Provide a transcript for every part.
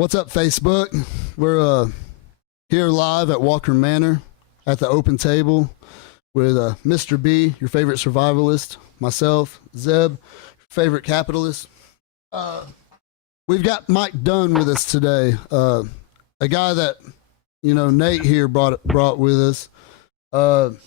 What's up, Facebook? We're here live at Walker Manor at the open table with Mr. B, your favorite survivalist, myself, Zeb, your favorite capitalist. We've got Mike Dunn with us today, a guy that Nate here brought with us. The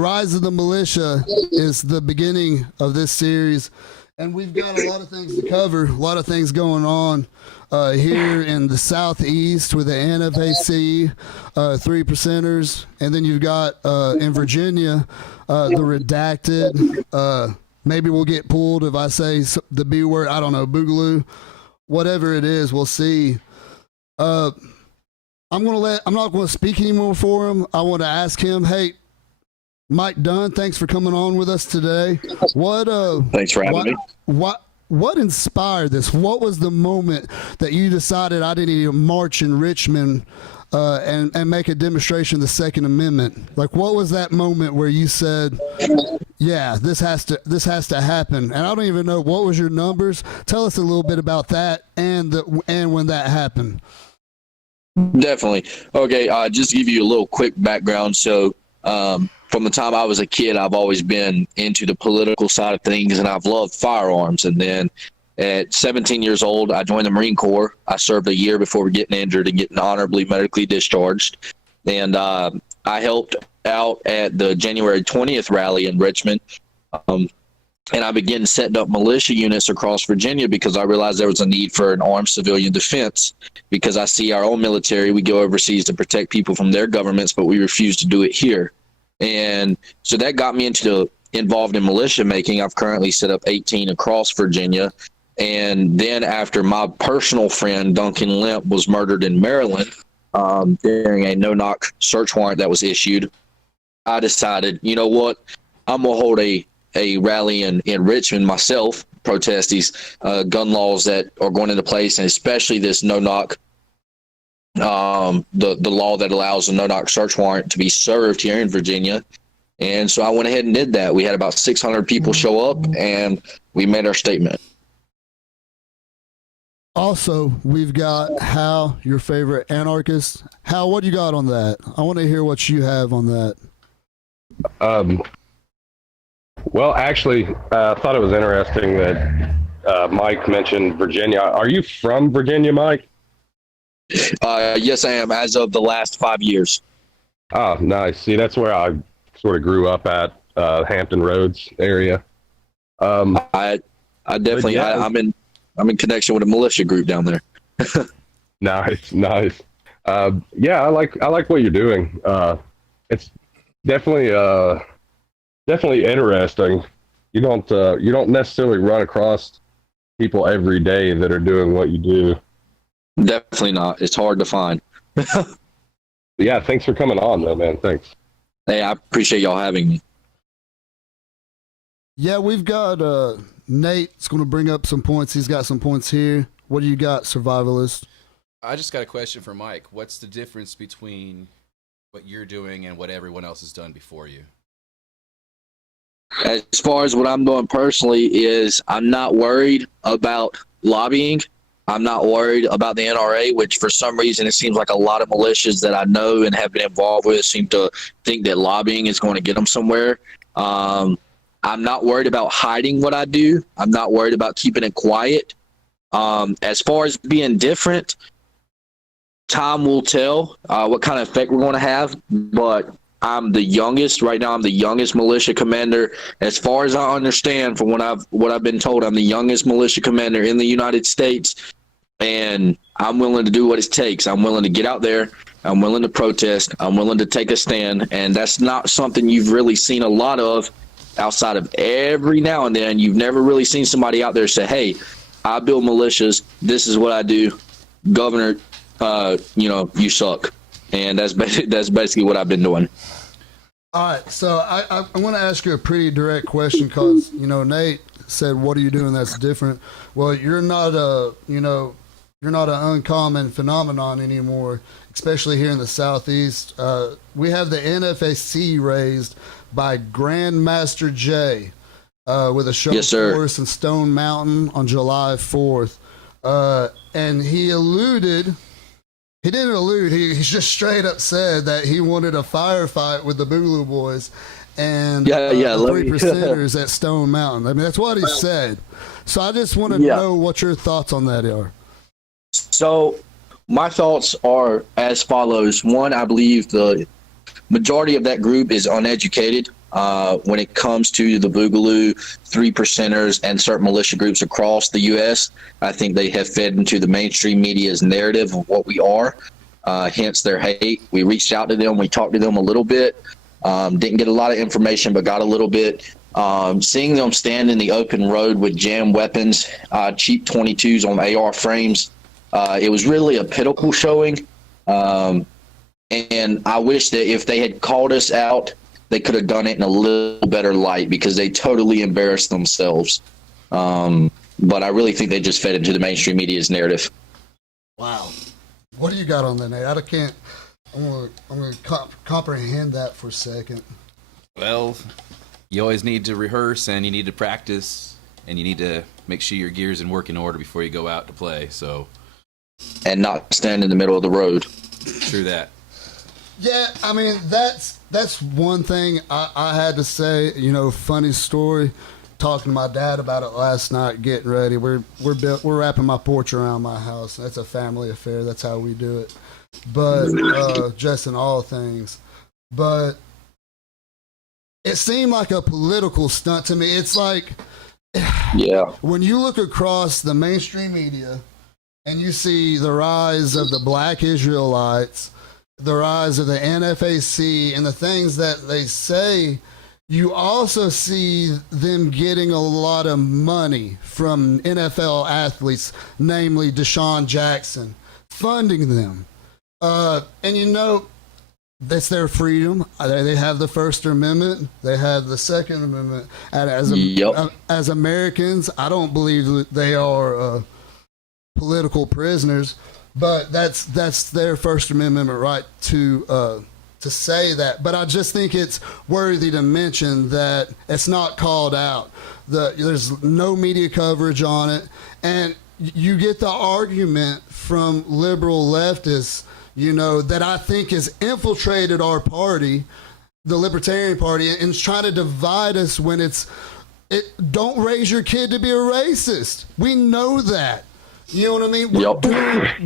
rise of the militia is the beginning of this series, and we've got a lot of things to cover, a lot of things going on here in the Southeast with the NFAC, 3%ers, and then you've got in Virginia, the redacted. Maybe we'll get pulled if I say the B word. I don't know, boogaloo, whatever it is, we'll see. I'm not going to speak anymore for him. I want to ask him, hey, Mike Dunn, thanks for coming on with us today. Thanks for having me. What inspired this? What was the moment that you decided I didn't need to march in Richmond and make a demonstration of the Second Amendment? Like, what was that moment where you said, yeah, this has to happen? And I don't even know, what was your numbers? Tell us a little bit about that and when that happened. Definitely. Okay, just to give you a little quick background. So from the time I was a kid, I've always been into the political side of things, and I've loved firearms. And then at 17 years old, I joined the Marine Corps. I served a year before getting injured and getting honorably medically discharged. And I helped out at the January 20th rally in Richmond. And I began setting up militia units across Virginia because I realized there was a need for an armed civilian defense, because I see our own military, we go overseas to protect people from their governments, but we refuse to do it here. And so that got me involved in militia making. I've currently set up 18 across Virginia. And then after my personal friend, Duncan Lemp, was murdered in Maryland during a no-knock search warrant that was issued, I decided, you know what, I'm going to hold a rally in Richmond myself, protest these gun laws that are going into place, and especially this no-knock, the law that allows a no-knock search warrant to be served here in Virginia. And so I went ahead and did that. We had about 600 people show up, and we made our statement. Also, we've got Hal, your favorite anarchist. Hal, what do you got on that? I want to hear what you have on that. Well, actually, I thought it was interesting that Mike mentioned Virginia. Are you from Virginia, Mike? Yes, I am, as of the last 5 years. Oh, nice. See, that's where I sort of grew up at, Hampton Roads area. I definitely, yeah, I'm in connection with a militia group down there. Nice. Yeah, I like what you're doing. It's definitely interesting. You don't necessarily run across people every day that are doing what you do. Definitely not. It's hard to find. Yeah, thanks for coming on, though, man. Thanks. Hey, I appreciate y'all having me. Yeah, we've got Nate's going to bring up some points. He's got some points here. What do you got, survivalist? I just got a question for Mike. What's the difference between what you're doing and what everyone else has done before you? As far as what I'm doing personally is I'm not worried about lobbying. I'm not worried about the NRA, which for some reason it seems like a lot of militias that I know and have been involved with seem to think that lobbying is going to get them somewhere. I'm not worried about hiding what I do. I'm not worried about keeping it quiet. As far as being different, time will tell what kind of effect we're going to have, but I'm the youngest right now. I'm the youngest militia commander. As far as I understand, from what I've been told, I'm the youngest militia commander in the United States, and I'm willing to do what it takes. I'm willing to get out there. I'm willing to protest. I'm willing to take a stand, and that's not something you've really seen a lot of outside of every now and then. You've never really seen somebody out there say, "Hey, I build militias. This is what I do, Governor. You suck." And that's basically what I've been doing. All right, so I want to ask you a pretty direct question because, Nate said, what are you doing that's different? Well, you're not an uncommon phenomenon anymore, especially here in the Southeast. We have the NFAC raised by Grandmaster Jay with a show Yes, sir. for us in Stone Mountain on July 4th. And he alluded. He didn't allude. He just straight up said that he wanted a firefight with the Boogaloo Boys and the 3%ers at Stone Mountain. I mean, that's what he said. So I just want to know what your thoughts on that are. So my thoughts are as follows. One, I believe the majority of that group is uneducated when it comes to the Boogaloo, 3%ers, and certain militia groups across the U.S. I think they have fed into the mainstream media's narrative of what we are, hence their hate. We reached out to them. We talked to them a little bit. Didn't get a lot of information, but got a little bit. Seeing them stand in the open road with jammed weapons, cheap 22s on AR frames, it was really a pitiful showing. And I wish that if they had called us out, they could have done it in a little better light, because they totally embarrassed themselves. But I really think they just fed into the mainstream media's narrative. Wow. What do you got on that, Nate? I'm going to comprehend that for a second. Well, you always need to rehearse, and you need to practice, and you need to make sure your gear's in working order before you go out to play. So, and not stand in the middle of the road. True that. Yeah, I mean, that's one thing I had to say. You know, funny story. Talking to my dad about it last night, getting ready. We're wrapping my porch around my house. That's a family affair. That's how we do it. But just in all things. But it seemed like a political stunt to me. It's like, when you look across the mainstream media and you see the rise of the Black Israelites, the rise of the NFAC, and the things that they say, you also see them getting a lot of money from NFL athletes, namely Deshaun Jackson, funding them. And you know, that's their freedom. They have the First Amendment. They have the Second Amendment. And as Americans, I don't believe that they are political prisoners. But that's their First Amendment right to say that. But I just think it's worthy to mention that it's not called out. There's no media coverage on it, and you get the argument from liberal leftists, you know, that I think has infiltrated our party, the Libertarian Party, and is trying to divide us when don't raise your kid to be a racist. We know that. You know what I mean?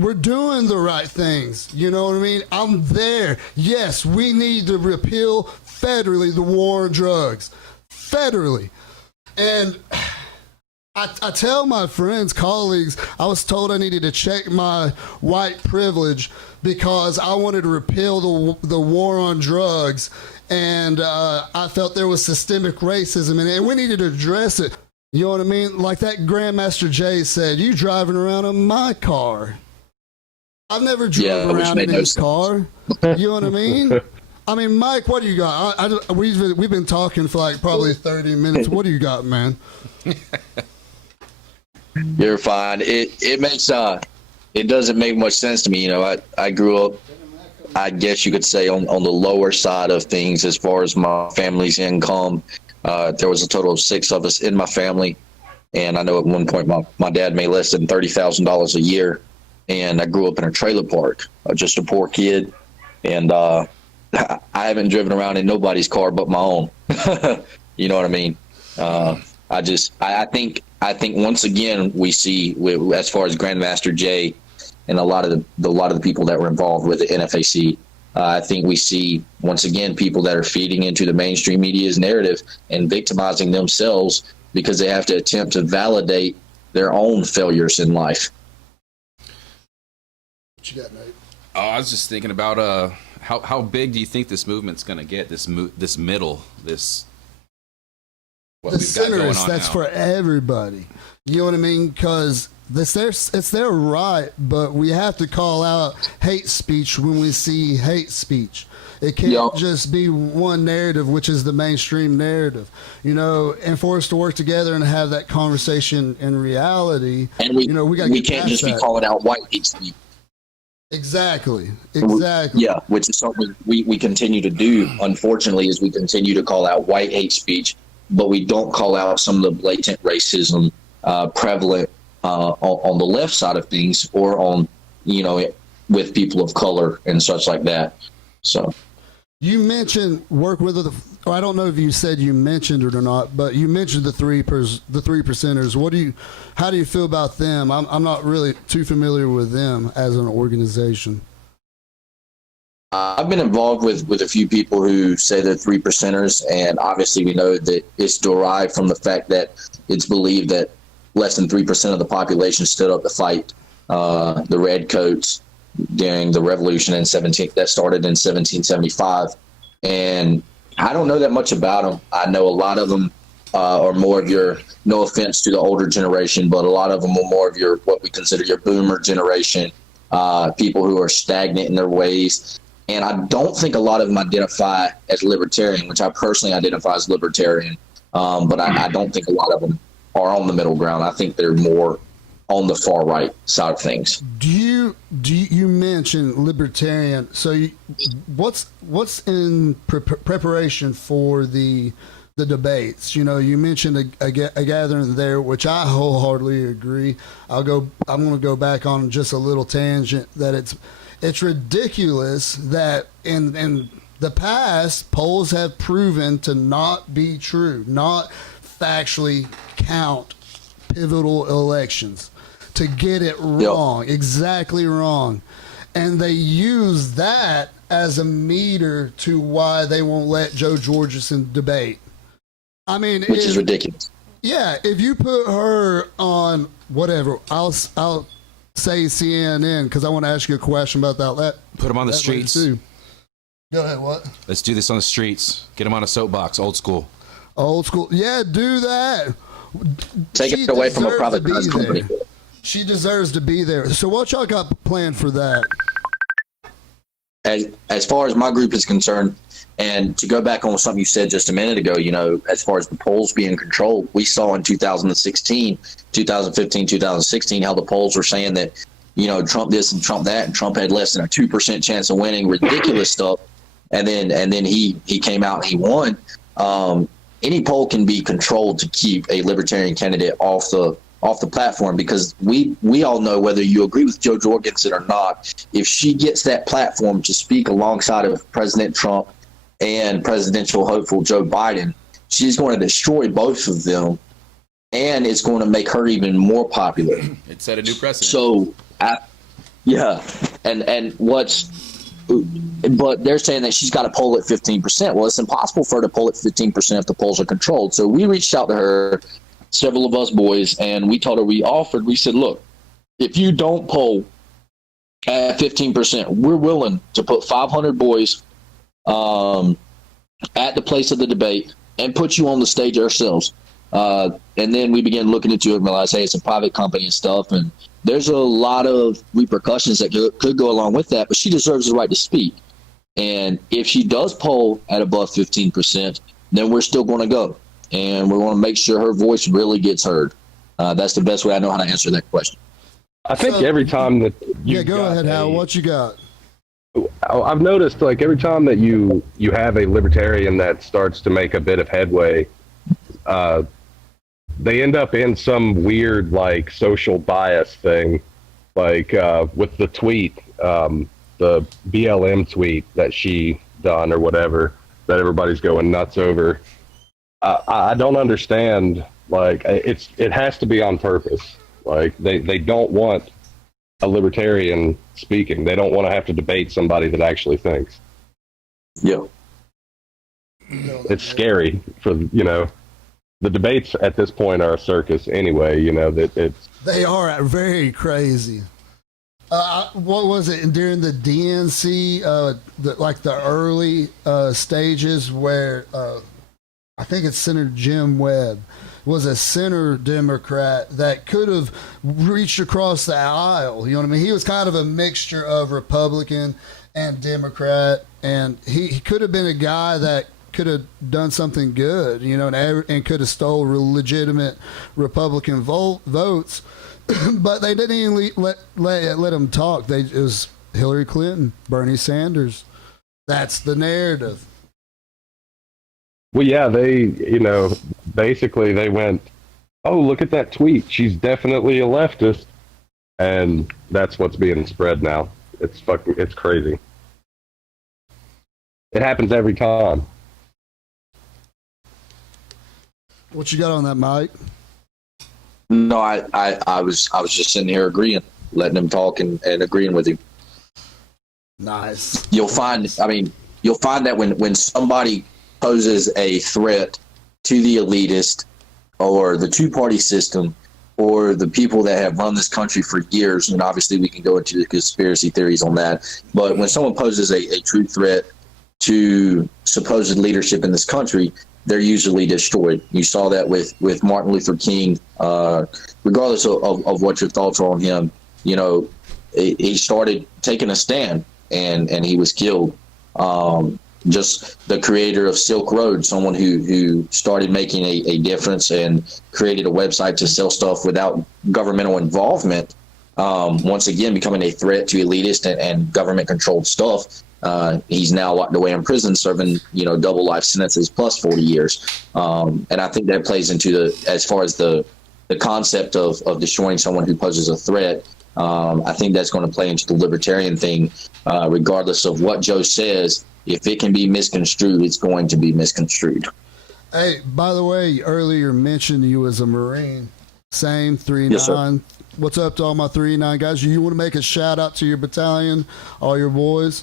We're doing the right things. You know what I mean? I'm there. Yes, we need to repeal federally the war on drugs. Federally. And I tell my friends, colleagues, I was told I needed to check my white privilege because I wanted to repeal the war on drugs. And I felt there was systemic racism in it, and we needed to address it. You know what I mean? Like that Grandmaster Jay said, you driving around in my car. I've never driven around in his car. You know what I mean? I mean, Mike, what do you got? We've been talking for like probably 30 minutes. What do you got, man? You're fine. It makes it doesn't make much sense to me. You know, I grew up, I guess you could say, on the lower side of things as far as my family's income. There was a total of 6 of us in my family, and I know at one point my dad made less than $30,000 a year, and I grew up in a trailer park, just a poor kid, and I haven't driven around in nobody's car but my own. You know what I mean? I think once again we see, as far as Grandmaster Jay and a lot of the people that were involved with the NFAC. I think we see, once again, people that are feeding into the mainstream media's narrative and victimizing themselves because they have to attempt to validate their own failures in life. What you got, Nate? Oh, I was just thinking about how big do you think this movement's going to get? The centerist, that's for everybody. You know what I mean? Because it's their right, but we have to call out hate speech when we see hate speech. It can't just be one narrative, which is the mainstream narrative, you know, and for us to work together and have that conversation in reality. And we can't just be calling out white hate speech. Exactly. Yeah, which is something we continue to do, unfortunately, is we continue to call out white hate speech, but we don't call out some of the blatant racism prevalent on the left side of things, or on, with people of color and such like that. So you mentioned work with I don't know if you said you mentioned it or not, but you mentioned the three percenters. How do you feel about them? I'm not really too familiar with them as an organization. I've been involved with a few people who say they're 3 percenters, and obviously we know that it's derived from the fact that it's believed that less than 3% of the population stood up to fight the redcoats during the revolution that started in 1775. And I don't know that much about them. I know a lot of them are more of your, no offense to the older generation, but a lot of them are more of your, what we consider your boomer generation, people who are stagnant in their ways. And I don't think a lot of them identify as libertarian, which I personally identify as libertarian. But I don't think a lot of them are on the middle ground. I think they're more on the far right side of things. Do you mention libertarian? So what's in preparation for the debates? You mentioned a gathering there, which I wholeheartedly agree. I'm going to go back on just a little tangent that it's ridiculous that in the past polls have proven to not be true, not factually count pivotal elections, to get it wrong, exactly wrong. And they use that as a meter to why they won't let Joe Georgeson debate. I mean, which is ridiculous. Yeah, if you put her on whatever, I'll say CNN, because I want to ask you a question about that. Put them on the streets. Too. Go ahead, what? Let's do this on the streets. Get them on a soapbox, old school. Old school. Yeah, do that. Take it away from a privatized company. She deserves to be there. So what y'all got planned for that? As far as my group is concerned, and to go back on something you said just a minute ago, as far as the polls being controlled, we saw in 2016, 2015, 2016, how the polls were saying that, Trump this and Trump that, and Trump had less than a 2% chance of winning, ridiculous stuff. And then he came out and he won. Any poll can be controlled to keep a libertarian candidate off the platform, because we all know, whether you agree with Joe Jorgensen or not, if she gets that platform to speak alongside of President Trump and presidential hopeful Joe Biden, she's going to destroy both of them, and it's going to make her even more popular. It set a new precedent. So, but they're saying that she's got to poll at 15%. Well, it's impossible for her to poll at 15% if the polls are controlled. So we reached out to her, several of us boys, and we told her, we said, look, if you don't poll at 15%, we're willing to put 500 boys at the place of the debate and put you on the stage ourselves. And then we began looking into it and realized, hey, it's a private company and stuff, and there's a lot of repercussions that could go along with that, but she deserves the right to speak. And if she does poll at above 15%, then we're still going to go. And we want to make sure her voice really gets heard. That's the best way I know how to answer that question. I think every time that you go ahead, Hal. What you got? I've noticed, like, every time that you have a libertarian that starts to make a bit of headway, they end up in some weird, like, social bias thing, like with the tweet, the BLM tweet that she done or whatever, that everybody's going nuts over. I don't understand. Like, it has to be on purpose. Like, they don't want a libertarian speaking. They don't want to have to debate somebody that actually thinks. Yeah. It's scary for, the debates at this point are a circus anyway, They are very crazy. What was it during the DNC, the early stages where I think it's Senator Jim Webb was a center Democrat that could have reached across the aisle. You know what I mean? He was kind of a mixture of Republican and Democrat, and he could have been a guy that could have done something good, and could have stole legitimate Republican votes. But they didn't even let him talk. It was Hillary Clinton, Bernie Sanders. That's the narrative. Well, yeah, they, basically they went oh, look at that tweet. She's definitely a leftist. And that's what's being spread now. It's crazy. It happens every time. What you got on that, Mike? No, I was just sitting here agreeing, letting him talk and agreeing with him. Nice. You'll find that when somebody poses a threat to the elitist or the two-party system or the people that have run this country for years, and obviously we can go into the conspiracy theories on that, but when someone poses a true threat to supposed leadership in this country, they're usually destroyed. You saw that with Martin Luther King. Regardless of what your thoughts are on him, he started taking a stand, and he was killed. Just the creator of Silk Road, someone who started making a difference and created a website to sell stuff without governmental involvement, once again becoming a threat to elitist and government-controlled stuff. He's now locked away in prison serving, double life sentences plus 40 years. And I think that plays into as far as the concept of destroying someone who poses a threat. I think that's going to play into the libertarian thing, regardless of what Joe says. If it can be misconstrued, it's going to be misconstrued. Hey, by the way, earlier mentioned you as a Marine. Same, 3-9. Yes, sir. What's up to all my 3-9 guys? You want to make a shout out to your battalion, all your boys?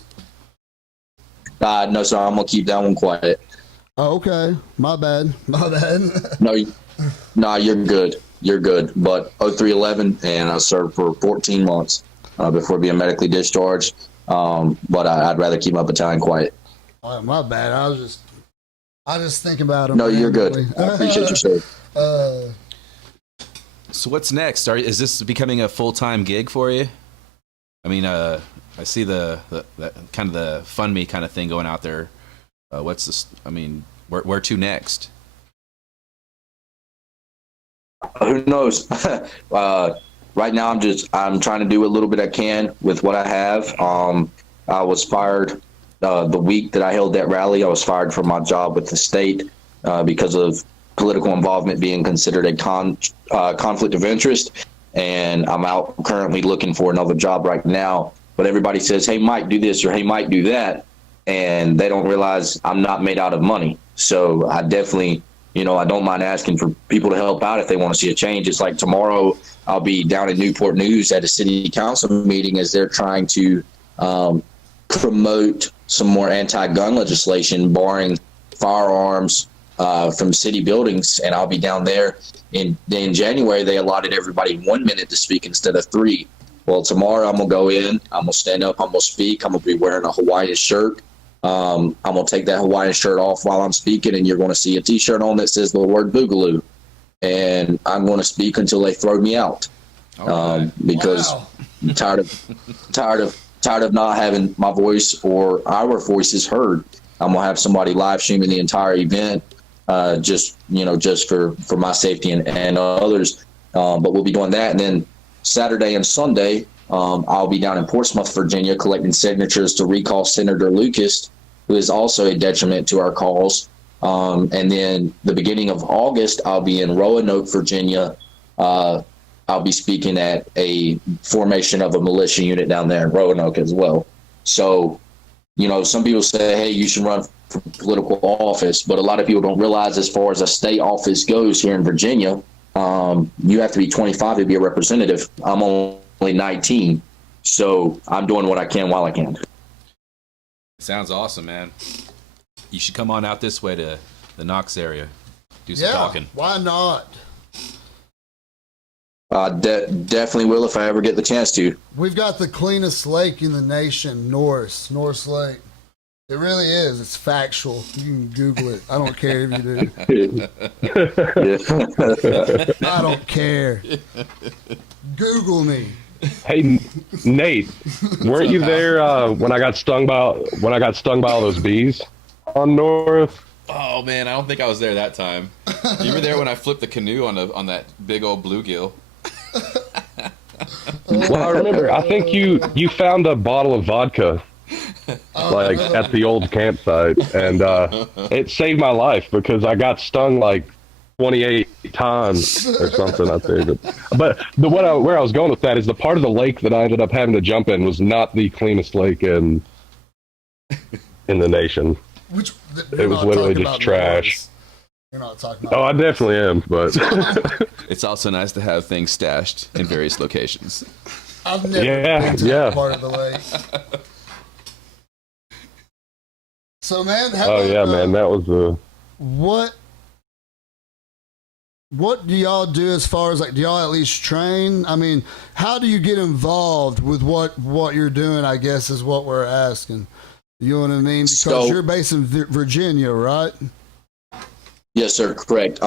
No, sir, I'm going to keep that one quiet. Oh, okay. My bad. No, you're good. You're good. But 0311, and I served for 14 months before being medically discharged. But I'd rather keep my battalion quiet. Oh, my bad. I was just thinking about him. No, you're good. I appreciate you, sir. So what's next? Is this becoming a full-time gig for you? I mean, I see the kind of the fund me kind of thing going out there. What's this? I mean, where to next? Who knows? Right now, I'm trying to do a little bit I can with what I have. I was fired the week that I held that rally. I was fired from my job with the state because of political involvement being considered a conflict of interest. And I'm out currently looking for another job right now. But everybody says, hey, Mike, do this, or hey, Mike, do that. And they don't realize I'm not made out of money. So I definitely, I don't mind asking for people to help out if they want to see a change. It's like tomorrow I'll be down in Newport News at a city council meeting as they're trying to promote some more anti-gun legislation, barring firearms from city buildings. And I'll be down there. In January, they allotted everybody 1 minute to speak instead of 3. Well, tomorrow I'm going to go in, I'm going to stand up, I'm going to speak, I'm going to be wearing a Hawaiian shirt. I'm going to take that Hawaiian shirt off while I'm speaking, and you're going to see a T-shirt on that says the word Boogaloo. And I'm going to speak until they throw me out. Because I'm tired of not having my voice or our voices heard. I'm going to have somebody live streaming the entire event, just for my safety and others. But we'll be doing that. And then Saturday and Sunday, I'll be down in Portsmouth, Virginia, collecting signatures to recall Senator Lucas, who is also a detriment to our cause. And then the beginning of August, I'll be in Roanoke, Virginia. I'll be speaking at a formation of a militia unit down there in Roanoke as well. So, some people say, hey, you should run for political office, but a lot of people don't realize as far as a state office goes here in Virginia, you have to be 25 to be a representative. I'm only 19, so I'm doing what I can while I can. Sounds awesome, man. You should come on out this way to the Knox area. Do some talking. Why not? Definitely will if I ever get the chance to. We've got the cleanest lake in the nation, Norris Lake. It really is. It's factual. You can Google it. I don't care if you do. I don't care. Google me. Hey, Nate, weren't you there when I got stung by all those bees on North? Oh man, I don't think I was there that time. You were there when I flipped the canoe on that big old bluegill. Well, I remember. I think you found a bottle of vodka, at the old campsite, and it saved my life because I got stung like 28 times or something out there. But where I was going with that is the part of the lake that I ended up having to jump in was not the cleanest lake in the nation. It was literally just trash. You're not talking about. Oh, I definitely am, but It's also nice to have things stashed in various locations. I've never been to that part of the lake. So, man, man, that was a. What do y'all do as far as, like, do y'all at least train? I mean, how do you get involved with what you're doing, I guess, is what we're asking. You know what I mean? Because you're based in Virginia, right? Yes, sir. Correct.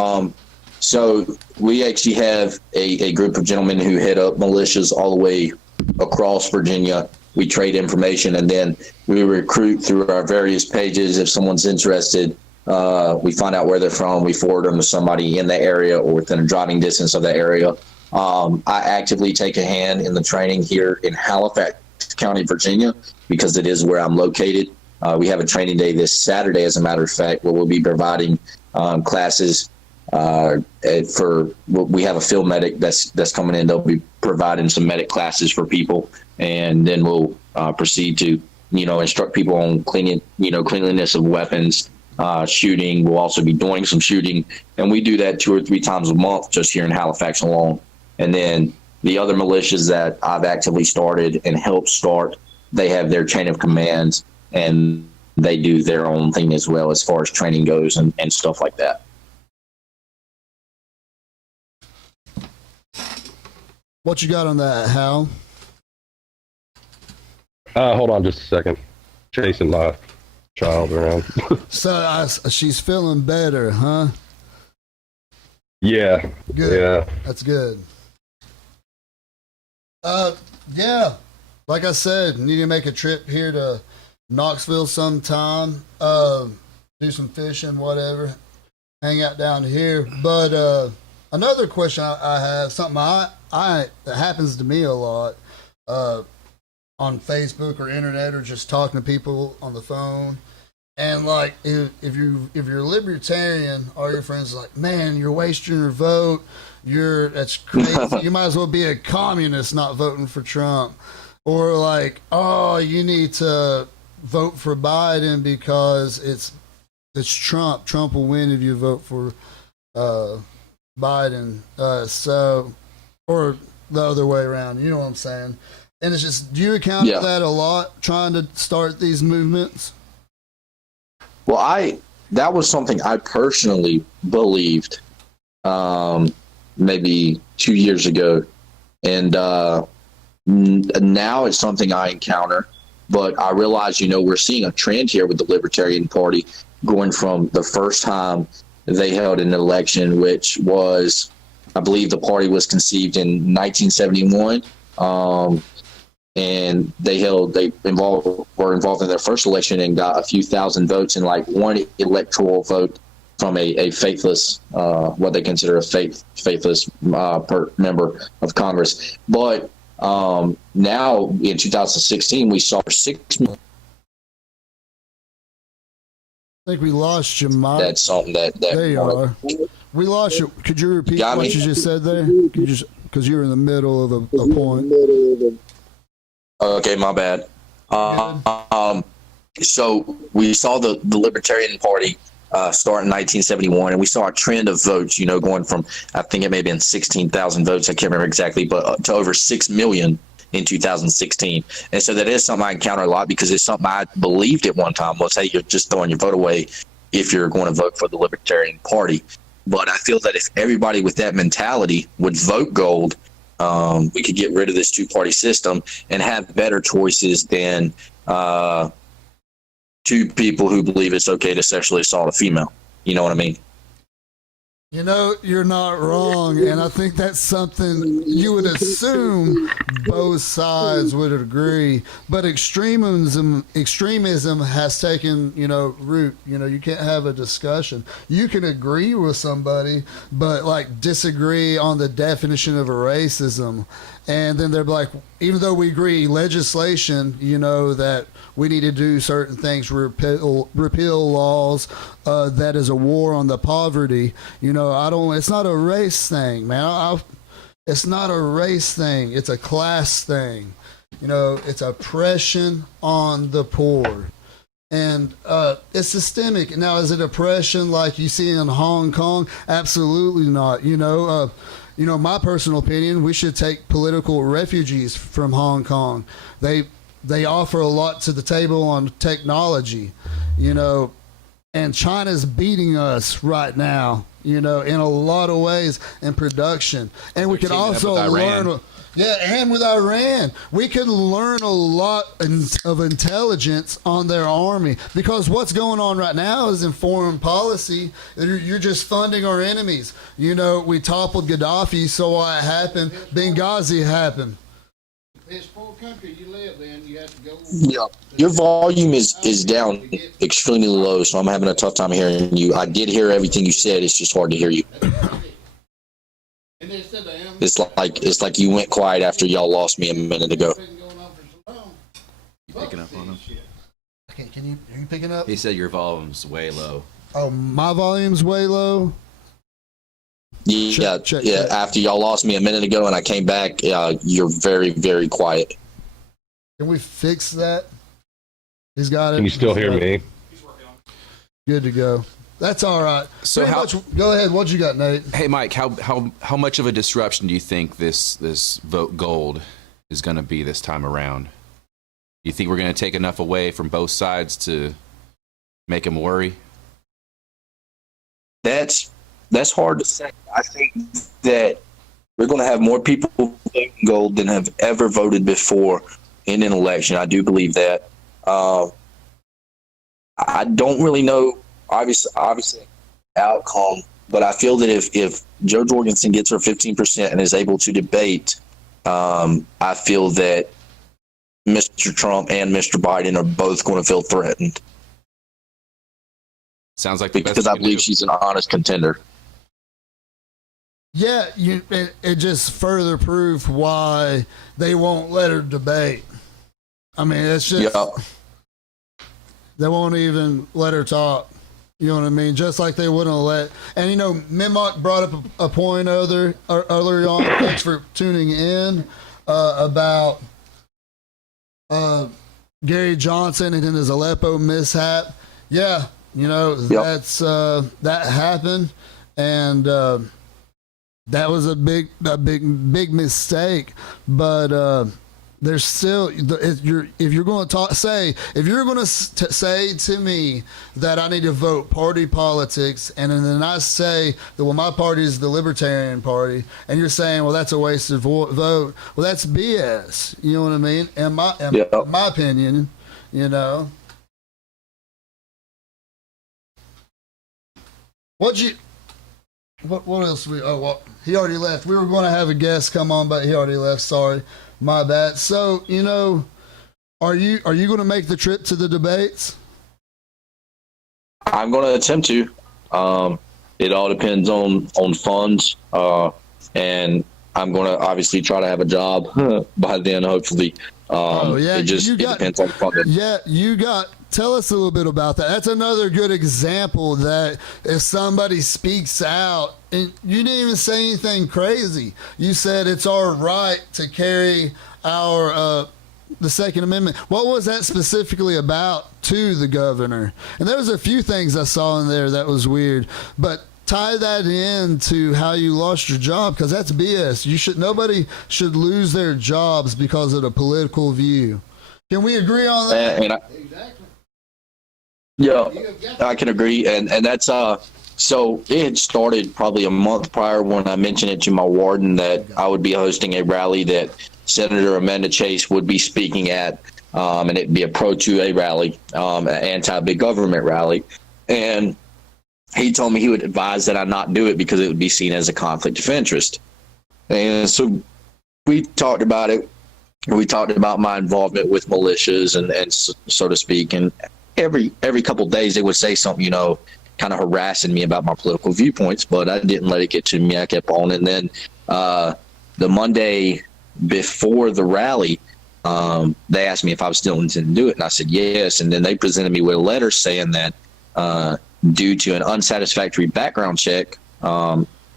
So we actually have a group of gentlemen who head up militias all the way across Virginia. We trade information, and then we recruit through our various pages. If someone's interested, we find out where they're from. We forward them to somebody in the area or within a driving distance of the area. I actively take a hand in the training here in Halifax County, Virginia, because it is where I'm located. We have a training day this Saturday, as a matter of fact, where we'll be providing classes we have a field medic that's coming in. They'll be providing some medic classes for people, and then we'll proceed to, instruct people on cleanliness of weapons, shooting. We'll also be doing some shooting, and we do that 2 or 3 times a month just here in Halifax alone. And then the other militias that I've actively started and helped start, they have their chain of commands, and they do their own thing as well as far as training goes and stuff like that. What you got on that, Hal? Hold on just a second. Chasing my child around. So she's feeling better, huh? Yeah. Good. Yeah. That's good. Yeah. Like I said, need to make a trip here to Knoxville sometime. Do some fishing, whatever. Hang out down here. But another question I have, something that happens to me a lot on Facebook or internet, or just talking to people on the phone. And like, if you're libertarian, all your friends are like, man, you're wasting your vote. That's crazy. You might as well be a communist not voting for Trump. Or like, oh, you need to vote for Biden because it's Trump. Trump will win if you vote for Biden. Or the other way around. You know what I'm saying? And it's just, do you encounter that a lot trying to start these movements? Well, that was something I personally believed maybe 2 years ago. And now it's something I encounter. But I realize, we're seeing a trend here with the Libertarian Party going from the first time they held an election, which was, I believe the party was conceived in 1971. And were involved in their first election and got a few thousand votes and like one electoral vote from a faithless, what they consider a faithless member of Congress. But now in 2016, we saw 6 million. I think we lost you, Mike. That's something that there you are. We lost you. Could you repeat what you just said there? Because you were in the middle of a point. Okay, my bad. So we saw the Libertarian Party start in 1971, and we saw a trend of votes, going from, I think it may have been 16,000 votes, I can't remember exactly, but to over 6 million in 2016. And so that is something I encounter a lot, because it's something I believed at one time was, hey, you're just throwing your vote away if you're going to vote for the Libertarian Party. But I feel that if everybody with that mentality would vote gold, we could get rid of this 2-party system and have better choices than 2 people who believe it's okay to sexually assault a female. You know what I mean? You're not wrong, and I think that's something you would assume both sides would agree. But extremism has taken, root. You can't have a discussion. You can agree with somebody, but like disagree on the definition of a racism. And then they're like, even though we agree legislation, that we need to do certain things, repeal laws, that is a war on the poverty, I don't. It's not a race thing, man. It's not a race thing. It's a class thing. It's oppression on the poor. And it's systemic. Now, is it oppression like you see in Hong Kong? Absolutely not. My personal opinion, we should take political refugees from Hong Kong. They offer a lot to the table on technology, and China's beating us right now, in a lot of ways in production. And we could also learn. Yeah, and with Iran, we can learn a lot of intelligence on their army, because what's going on right now is in foreign policy. You're just funding our enemies. We toppled Gaddafi, so what happened? Benghazi happened. This poor country you live in, you have to go. Yeah, your volume is down extremely low, so I'm having a tough time hearing you. I did hear everything you said. It's just hard to hear you. It's like you went quiet after y'all lost me a minute ago. You picking up on him? Okay, are you picking up? He said your volume's way low. Oh, my volume's way low? Yeah, Check. After y'all lost me a minute ago and I came back, you're very, very quiet. Can we fix that? He's got it. Can you still hear me? Good to go. That's all right. So go ahead. What you got, Nate? Hey, Mike, how much of a disruption do you think this vote gold is going to be this time around? Do you think we're going to take enough away from both sides to make them worry? That's hard to say. I think that we're going to have more people voting gold than have ever voted before in an election. I do believe that. I don't really know, obviously, outcome, but I feel that if Jo Jorgensen gets her 15% and is able to debate, I feel that Mr. Trump and Mr. Biden are both going to feel threatened. Sounds like the best because I believe she's an honest contender. Yeah, it just further proof why they won't let her debate. I mean, it's just they won't even let her talk. You know what I mean? Just like they wouldn't let. And Mimock brought up a point earlier on. Thanks for tuning in about Gary Johnson and his Aleppo mishap. Yeah, that's that happened, and that was a big mistake. But there's still, if you're going to say to me that I need to vote party politics, and then I say that, well, my party is the Libertarian Party, and you're saying, well, that's a wasted vote. Well, that's BS. You know what I mean? In my opinion, What else? He already left. We were going to have a guest come on, but he already left. Sorry, my bad. So, are you going to make the trip to the debates? I'm going to attempt to. It all depends on funds, and I'm going to obviously try to have a job by then, hopefully. It depends on funding. Yeah, tell us a little bit about that. That's another good example that if somebody speaks out, and you didn't even say anything crazy. You said it's our right to carry our the Second Amendment. What was that specifically about to the governor? And there was a few things I saw in there that was weird, but tie that into how you lost your job, because that's BS. Nobody should lose their jobs because of a political view. Can we agree on that? Exactly. Yeah, I can agree, and that's so it had started probably a month prior when I mentioned it to my warden that I would be hosting a rally that Senator Amanda Chase would be speaking at, and it'd be a pro-2A rally, an anti-big government rally, and he told me he would advise that I not do it because it would be seen as a conflict of interest. And so we talked about it. We talked about my involvement with militias and so to speak, and every couple of days they would say something, kind of harassing me about my political viewpoints, but I didn't let it get to me. I kept on. And then the Monday before the rally, they asked me if I was still intending to do it, and I said yes. And then they presented me with a letter saying that due to an unsatisfactory background check,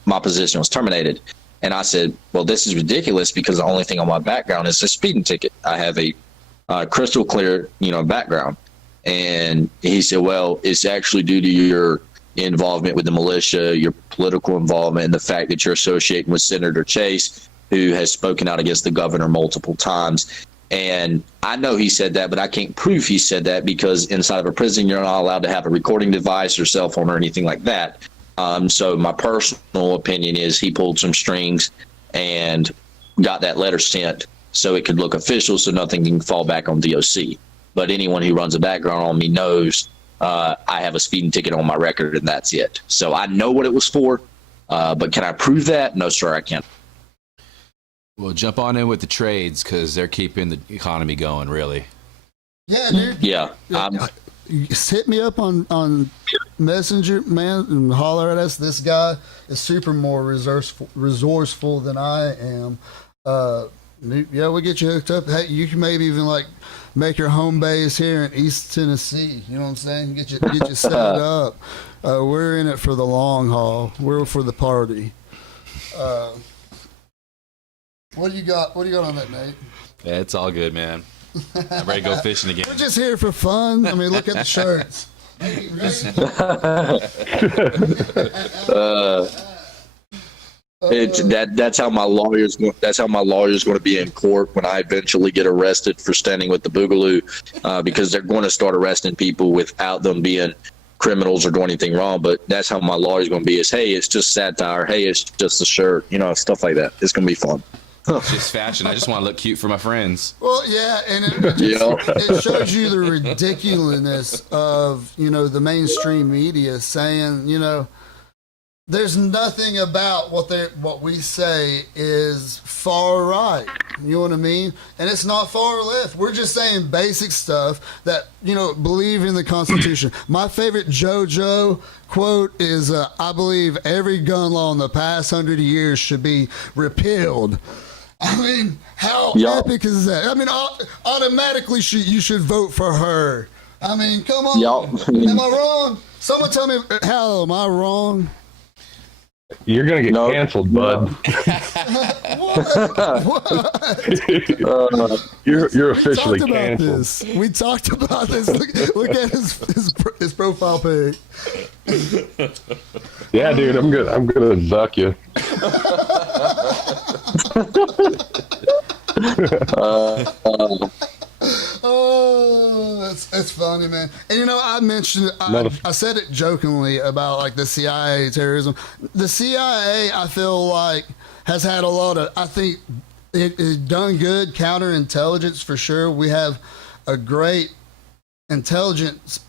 my position was terminated. And I said, well, this is ridiculous because the only thing on my background is a speeding ticket. I have a crystal clear, background. And he said, well, it's actually due to your involvement with the militia, your political involvement, and the fact that you're associating with Senator Chase, who has spoken out against the governor multiple times. And I know he said that, but I can't prove he said that because inside of a prison, you're not allowed to have a recording device or cell phone or anything like that. So my personal opinion is he pulled some strings and got that letter sent so it could look official, so nothing can fall back on DOC. But anyone who runs a background on me knows I have a speeding ticket on my record, and that's it. So I know what it was for, but can I prove that? No, sir, I can't. Well, jump on in with the trades because they're keeping the economy going, really. Yeah, dude. Yeah. Hit me up on Messenger, man, and holler at us. This guy is super more resourceful than I am. Yeah, we'll get you hooked up. Hey, you can maybe even make your home base here in East Tennessee. You know what I'm saying? Get you set up. We're in it for the long haul. We're for the party. What do you got? What do you got on that, Nate? Yeah, it's all good, man. I'm ready to go fishing again. We're just here for fun. I mean, look at the shirts. That's how my lawyer's going to be in court when I eventually get arrested for standing with the Boogaloo, because they're going to start arresting people without them being criminals or doing anything wrong. But that's how my lawyer's going to be: is hey, it's just satire. Hey, it's just a shirt. Stuff like that. It's going to be fun. It's just fashion. I just want to look cute for my friends. Well, yeah, and it shows you the ridiculousness of the mainstream media saying there's nothing about what we say is far right. You know what I mean? And it's not far left. We're just saying basic stuff that believe in the Constitution. My favorite JoJo quote is, "I believe every gun law in the past 100 years should be repealed." I mean, how epic is that? I mean, automatically you should vote for her. I mean, come on. Am I wrong? Someone tell me, how am I wrong? You're going to get canceled, bud. What? You're officially canceled. We talked about this. Look at his profile pic. Yeah, dude, I'm gonna zuck you. Oh, that's funny, man. And I mentioned, I said it jokingly about the CIA terrorism. The CIA, I feel like, has had a lot of, I think it done good counterintelligence for sure. We have a great intelligence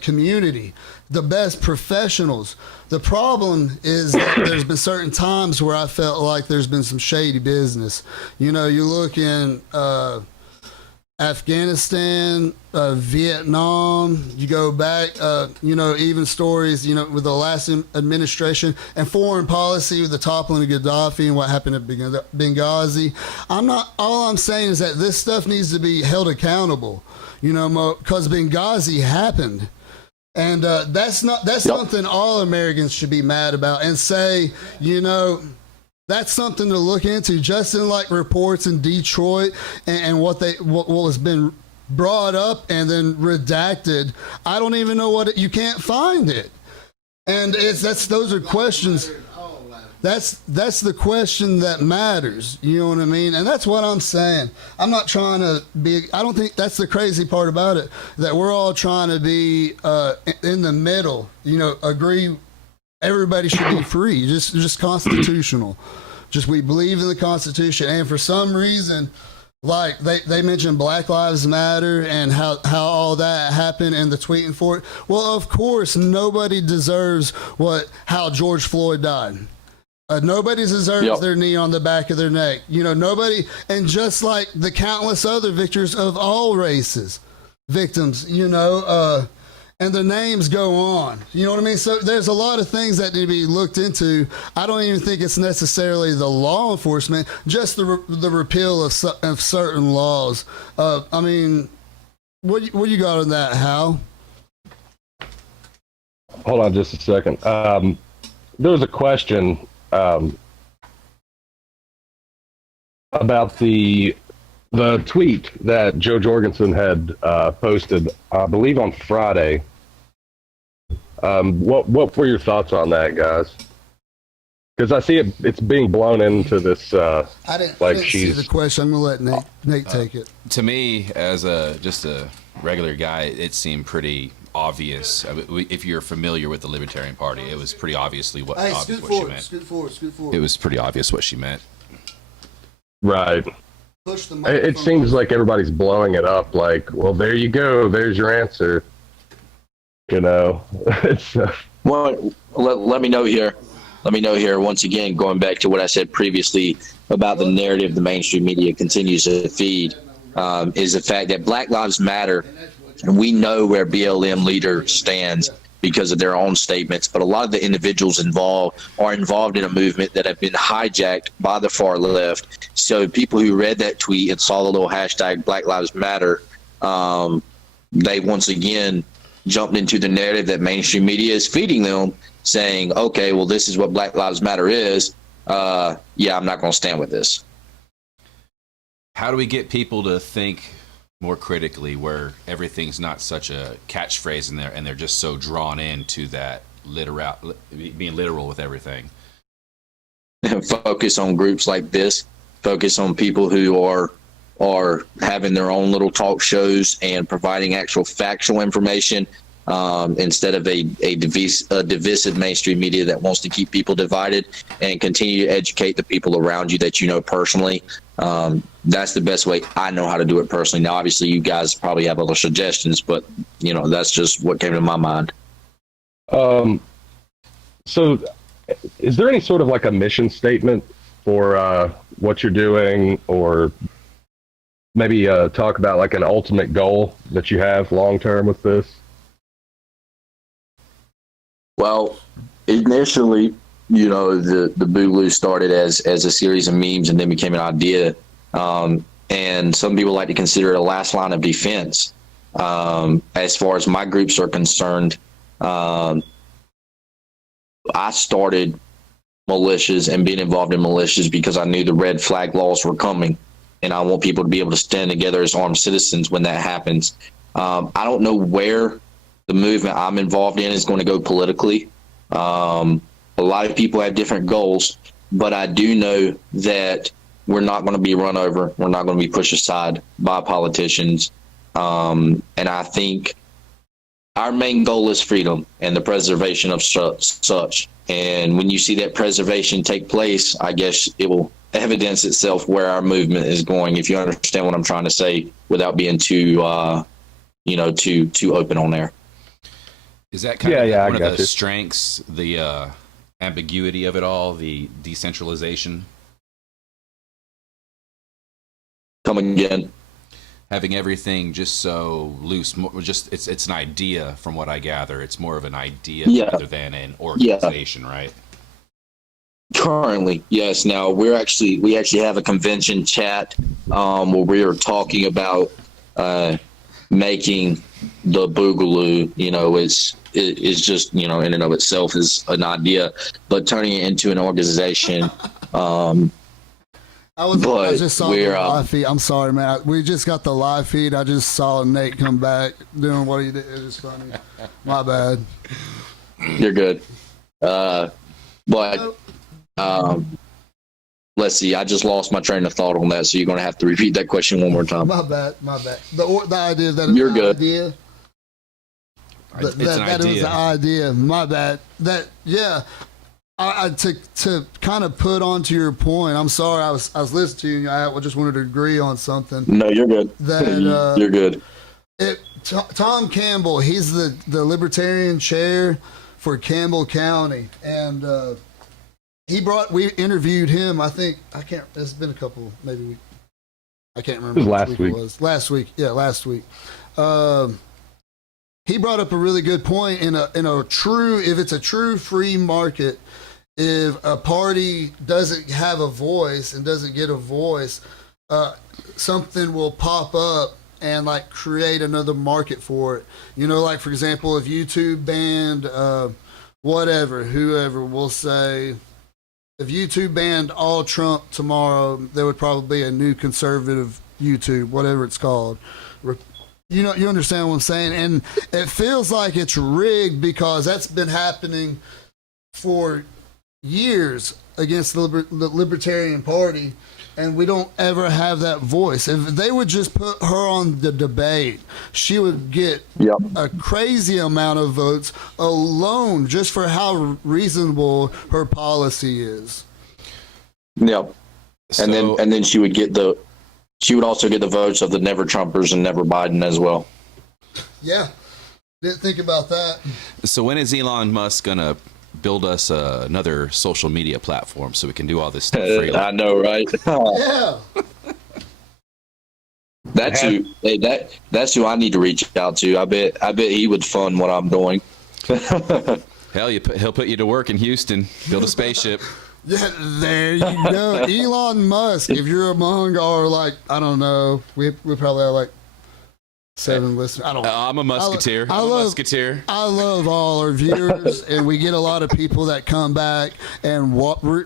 community, the best professionals. The problem is that there's been certain times where I felt like there's been some shady business. You look in Afghanistan, Vietnam, you go back, even stories, with the last administration and foreign policy with the toppling of Gaddafi and what happened at Benghazi. All I'm saying is that this stuff needs to be held accountable, because Benghazi happened. And that's something all Americans should be mad about and say, that's something to look into. Just in reports in Detroit and what has been brought up and then redacted. I don't even know you can't find it. And those are questions. That's the question that matters. You know what I mean? And that's what I'm saying. I'm not trying to be, I don't think that's the crazy part about it, that we're all trying to be in the middle, agree everybody should be free, just constitutional. Just we believe in the Constitution. And for some reason, they mentioned Black Lives Matter and how all that happened and the tweeting for it. Well, of course, nobody deserves how George Floyd died. Nobody deserves their knee on the back of their neck. Nobody, and just like the countless other victors of all victims, and the names go on. You know what I mean? So there's a lot of things that need to be looked into. I don't even think it's necessarily the law enforcement, just the repeal of certain laws. I mean, what you got on that, Hal? Hold on just a second. there was a question about the tweet that Joe Jorgensen had posted, I believe, on Friday. What were your thoughts on that, guys? Because I see it's being blown into this. I didn't see the question. I'm gonna let Nate take it. To me, as just a regular guy, it seemed pretty obvious. I mean, if you're familiar with the Libertarian Party, it was pretty obviously what she meant. Scoot forward. It was pretty obvious what she meant. Right. Push the It seems like everybody's blowing it up. Like, well, there you go. There's your answer. You know, it's. Well, let me know here. Let me know here, once again, going back to what I said previously about the narrative the mainstream media continues to feed, is the fact that Black Lives Matter, and we know where BLM leader stands because of their own statements, but a lot of the individuals involved are involved in a movement that have been hijacked by the far left. So people who read that tweet and saw the little hashtag Black Lives Matter, they once again jumped into the narrative that mainstream media is feeding them, saying, okay, well, this is what Black Lives Matter is. Yeah, I'm not going to stand with this. How do we get people to think more critically where everything's not such a catchphrase in there and they're just so drawn into that being literal with everything? Focus on groups like this. Focus on people who are having their own little talk shows and providing actual factual information, instead of a divisive mainstream media that wants to keep people divided, and continue to educate the people around you that you know personally. That's the best way I know how to do it personally. Now, obviously, you guys probably have other suggestions, but that's just what came to my mind. So, is there any sort of like a mission statement for what you're doing, or maybe talk about like an ultimate goal that you have long term with this? Well, initially, the Boogaloo started as a series of memes and then became an idea. And some people like to consider it a last line of defense. As far as my groups are concerned, I started militias and being involved in militias because I knew the red flag laws were coming. And I want people to be able to stand together as armed citizens when that happens. I don't know where the movement I'm involved in is going to go politically. A lot of people have different goals, but I do know that we're not going to be run over. We're not going to be pushed aside by politicians. And I think our main goal is freedom and the preservation of such. And when you see that preservation take place, I guess it will evidence itself where our movement is going, if you understand what I'm trying to say, without being too open on there. Is that kind of one of the strengths, the ambiguity of it all, the decentralization? Come again. Having everything just so loose, it's an idea. From what I gather, it's more of an idea rather than an organization, right? Currently, yes. Now we actually have a convention chat where we are talking about making the Boogaloo. It's just in and of itself is an idea, but turning it into an organization. I just saw the live feed. I'm sorry, man. We just got the live feed. I just saw Nate come back doing what he did. It was funny. My bad. You're good. But let's see. I just lost my train of thought on that, so you're going to have to repeat that question one more time. My bad. The idea that you're good. Idea. That it was the idea. My bad. To kind of put onto your point, I'm sorry, I was listening to you. I just wanted to agree on something. No, you're good. You're good. Tom Campbell, he's the Libertarian chair for Campbell County, and we interviewed him. It's been a couple, maybe I can't remember. It was last week. Last week. He brought up a really good point if it's a true free market. If a party doesn't have a voice and doesn't get a voice, something will pop up and create another market for it. For example, if YouTube banned whatever, whoever will say, if YouTube banned all Trump tomorrow, there would probably be a new conservative YouTube, whatever it's called. You know, you understand what I'm saying? And it feels like it's rigged because that's been happening for years against the Libertarian Party, and we don't ever have that voice. If they would just put her on the debate, she would get a crazy amount of votes alone just for how reasonable her policy is. Yep. And then she would also get the votes of the never Trumpers and never Biden as well. Yeah. Didn't think about that. So when is Elon Musk gonna build us another social media platform so we can do all this stuff freely? I know, right? Yeah. That's who I need to reach out to. I bet he would fund what I'm doing. Hell, he'll put you to work in Houston, build a spaceship. Yeah, there you go. Elon Musk, if you're among our, like, I don't know, we probably have like 7 listeners. I don't know. I'm a musketeer. I'm a musketeer. I love all our viewers, and we get a lot of people that come back and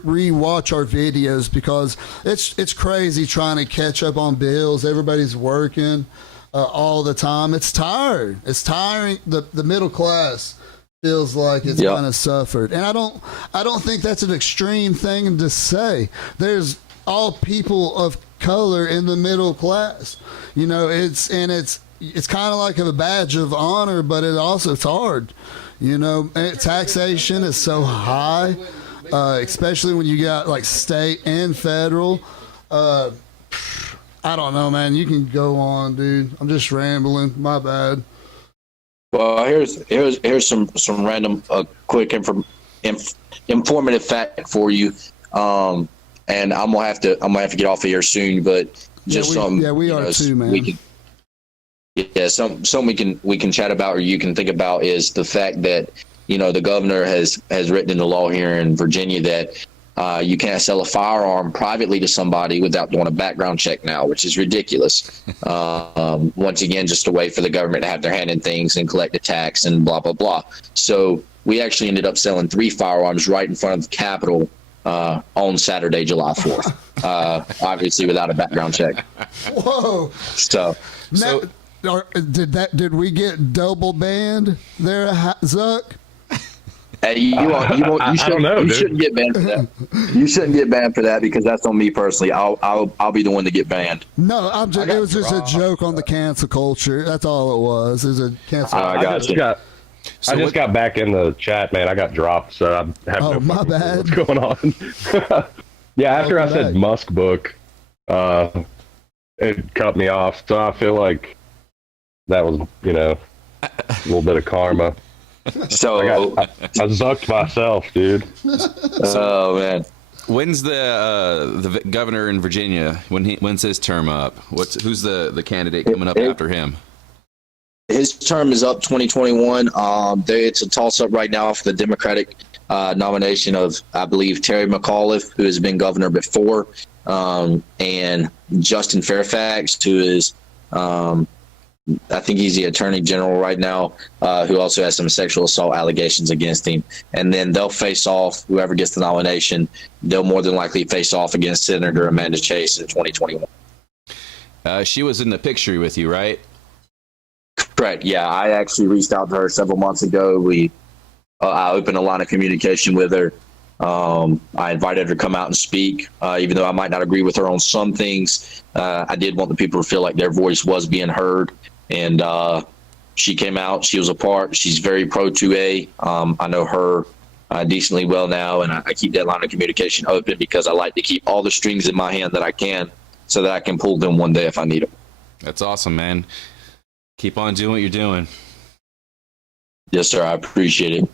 re-watch our videos because it's crazy trying to catch up on bills. Everybody's working all the time. It's tired. It's tiring. The middle class feels like it's kind of suffered, and I don't think that's an extreme thing to say. There's all people of color in the middle class. You know, it's kind of like a badge of honor, but it's hard. You know, taxation is so high, especially when you got like state and federal. I don't know, man. You can go on, dude. I'm just rambling. My bad. Well, here's some random quick informative fact for you, and I'm gonna have to get off of here soon. But just we are too, man. Something we can chat about, or you can think about, is the fact that the governor has written into law here in Virginia that you can't sell a firearm privately to somebody without doing a background check now, which is ridiculous. Once again, just a way for the government to have their hand in things and collect a tax and blah, blah, blah. So we actually ended up selling 3 firearms right in front of the Capitol on Saturday, July 4th, obviously without a background check. Whoa. So did we get double banned there, Zuck? Hey, you shouldn't get banned for that. You shouldn't get banned for that because that's on me personally. I'll be the one to get banned. No, it was just a joke on the cancel culture. That's all it was. It was a cancel. I just got back in the chat, man. I got dropped, so I have no my bad. What's going on? Yeah, after I said Musk book, it cut me off. So I feel like that was, a little bit of karma. So I zucked myself, dude. Oh man. When's the governor in Virginia? When's his term up? Who's the candidate coming up after him? His term is up 2021. It's a toss-up right now for the Democratic nomination of, I believe, Terry McAuliffe, who has been governor before, and Justin Fairfax, who is, I think he's the attorney general right now, who also has some sexual assault allegations against him. And then they'll face off, whoever gets the nomination, they'll more than likely face off against Senator Amanda Chase in 2021. She was in the picture with you, right? Correct. Yeah, I actually reached out to her several months ago. I opened a line of communication with her. I invited her to come out and speak, even though I might not agree with her on some things. I did want the people to feel like their voice was being heard. And she came out. She was a part. She's very pro-2A. I know her decently well now, and I keep that line of communication open because I like to keep all the strings in my hand that I can so that I can pull them one day if I need them. That's awesome, man. Keep on doing what you're doing. Yes, sir. I appreciate it.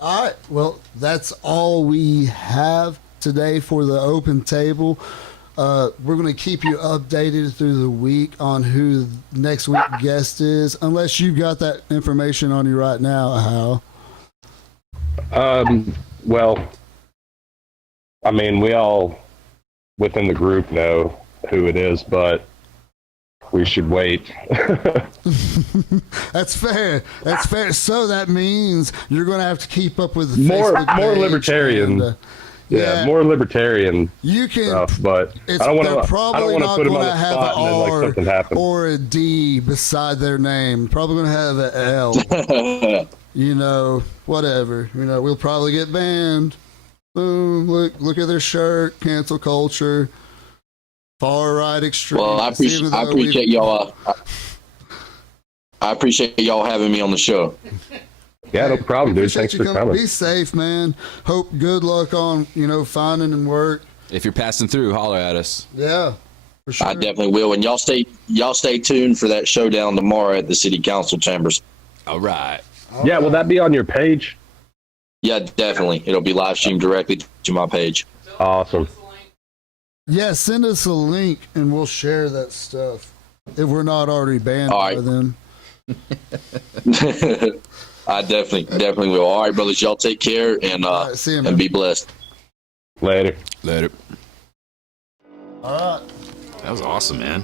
All right. Well, that's all we have today for the open table. We're going to keep you updated through the week on who next week's guest is, unless you've got that information on you right now, Hal. Well, I mean, we all within the group know who it is, but we should wait. That's fair. That's fair. So that means you're going to have to keep up with the more Facebook page libertarian. and, yeah, more libertarian you can, stuff, but it's, I don't want they're to. I probably don't want not to put him going on to the have spot an and then like R something happens. or a D beside their name. Probably going to have an L. You know, whatever. You know, we'll probably get banned. Boom! Look at their shirt. Cancel culture. Far right extreme. Well, I appreciate y'all. I appreciate y'all having me on the show. Yeah, no problem, dude. Appreciate Thanks you for coming. coming. Be safe, man. Hope good luck on finding and work. If you're passing through, holler at us. Yeah, for sure. I definitely will, and y'all stay tuned for that showdown tomorrow at the city council chambers. All right. Yeah, will that be on your page? Yeah, definitely. It'll be live streamed directly to my page. Awesome. Yeah, send us a link and we'll share that stuff if we're not already banned All by right. them. I definitely will. All right, brothers, y'all take care and All right, see you, man. and be blessed. Later. Later. All right. That was awesome, man.